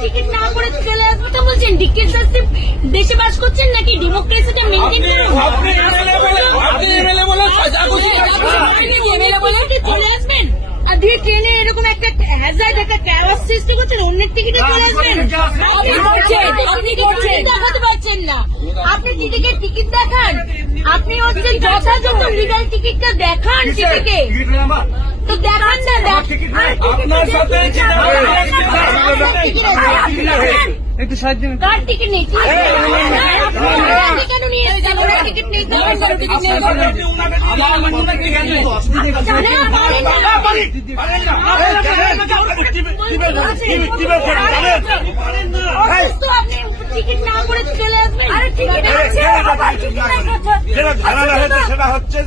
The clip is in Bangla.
টিকিট না করে চলে আসবে তো বলছেন ডিক্টেটরশিপ দেশে বাস করছেন নাকি ডেমোক্রেসিটা মেনটেন করুন চলে আসবেন আর দিয়ে ট্রেনে এরকম একটা হ্যাজার্ড একটা ক্যাওয়াস সৃষ্টি করছেন অন্যের টিকিটে চলে আসবেন আপনি দেখাতে পারছেন না আপনি টিকিট দেখান আপনি হচ্ছে যথাযথ লিগাল টিকিটটা দেখান টিকিটে তো দেখান না আপনার সাথে একটু সাহায্য কার টিকিট নেই কেন নিয়ে এসেছেন ওনার টিকিট নেই আপনি টিকিট না করে চলে আসবেন সেটা হচ্ছে যে